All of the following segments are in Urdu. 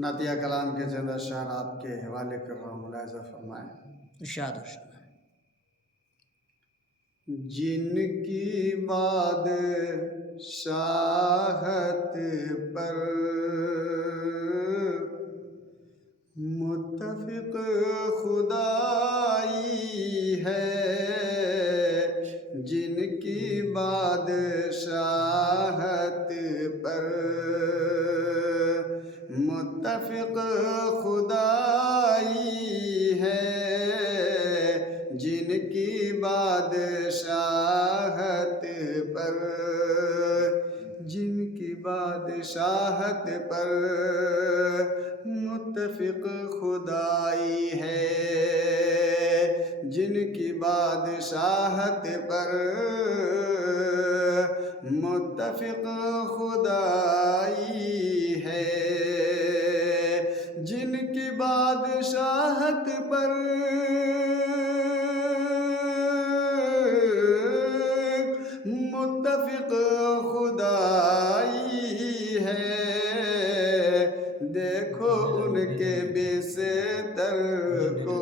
نعتیہ کلام کے چند اشعار آپ کے حوالے کر رہا ہوں، ملاحظہ فرمائیں۔ ارشاد۔ جن کی بادشاہت پر متفق خدائی ہے، جن کی بادشاہت پر متفق خدائی ہے، جن کی بادشاہت پر، جن کی بادشاہت پر متفق خدائی ہے، جن کی بادشاہت پر متفق خدائی ہے، جن کی بادشاہت پر متفق خدائی ہے، دیکھو ان کے بستر کو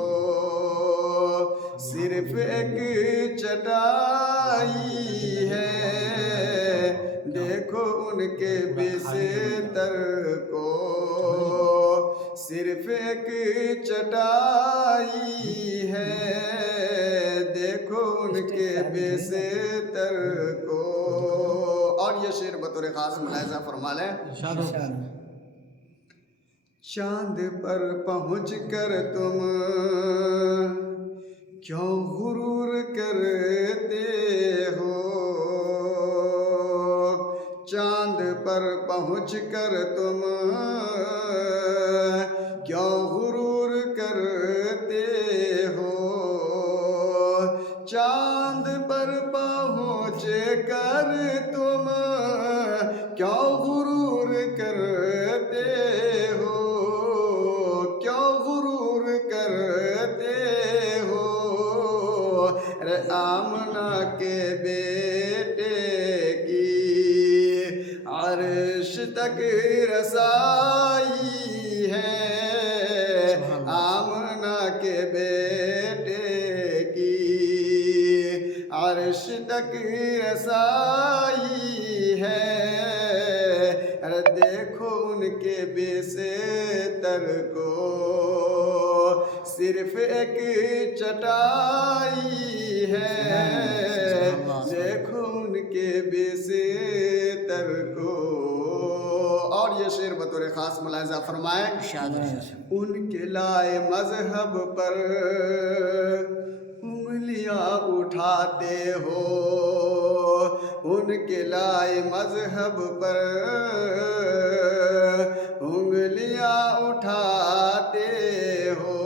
صرف ایک چٹائی ہے، دیکھو ان کے بستر کو صرف ایک چٹائی ہے، دیکھو ان کے بستر کو۔ اور یہ شعر بطور خاص ملاحظہ فرما لیں۔ چاند پر پہنچ کر تم کیوں غرور کرتے ہو، چاند پر پہنچ کر تم کیوں غرور کرتے ہو، چاند پر پہنچ کر تم کیوں غرور کرتے ہو، کیوں غرور کرتے ہو، ارے آمنہ کے بیٹے کی عرش تک رسائی ہے، آمنہ کے بیٹے کی عرش تک رسائی ہے، ارے دیکھو ان کے بستر کو صرف ایک چٹائی ہے، دیکھو ان کے بستر کو۔ اور یہ شعر بطور خاص ملاحظہ فرمائیں۔ ان کے لائے مذہب پر انگلیاں اٹھاتے ہو، ان کے لائے مذہب پر انگلیاں اٹھاتے ہو،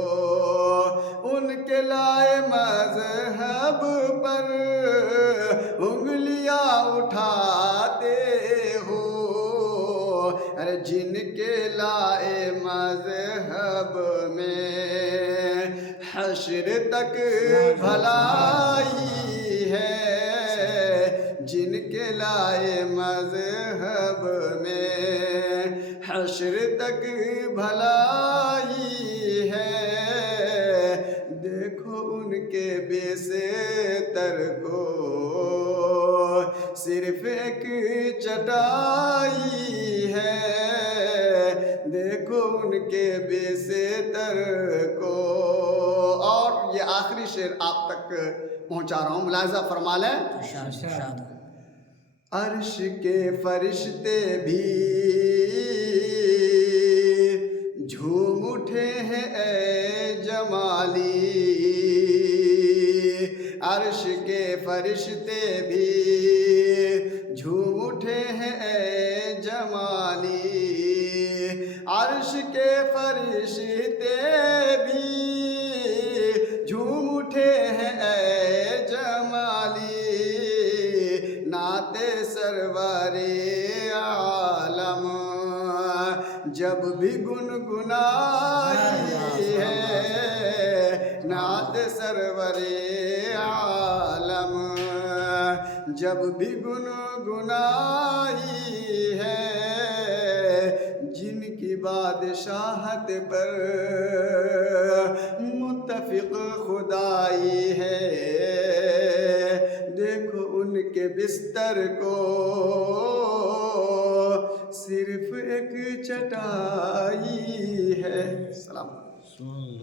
ان کے لائے مذہب پر انگلیاں اٹھاتے ہو، ارے جن کے لائے مذہب میں حشر تک بھلائی ہے، جن کے لائے مذہب میں حشر تک بھلائی ہے، دیکھو ان کے بستر کو صرف ایک چٹائی ہے، دیکھو ان کے بستر کو۔ اور یہ آخری شعر آپ تک پہنچا رہا ہوں، ملاحظہ فرما لیں۔ عرش کے فرشتے بھی جھوم اٹھے ہیں اے جمالی، عرش کے فرشتے بھی جھوم اٹھے ہیں اے جمالی، عرش کے فرشتے بھی جھوم اٹھے ہیں اے جمالی، نعت سرور عالم جب بھی گنگنائی ہے، نعت سرور عالم جب بھی گنگنائی ہے، جن کی بادشاہت پر متفق خدائی ہے، دیکھو ان کے بستر کو صرف ایک چٹائی ہے۔ سلام۔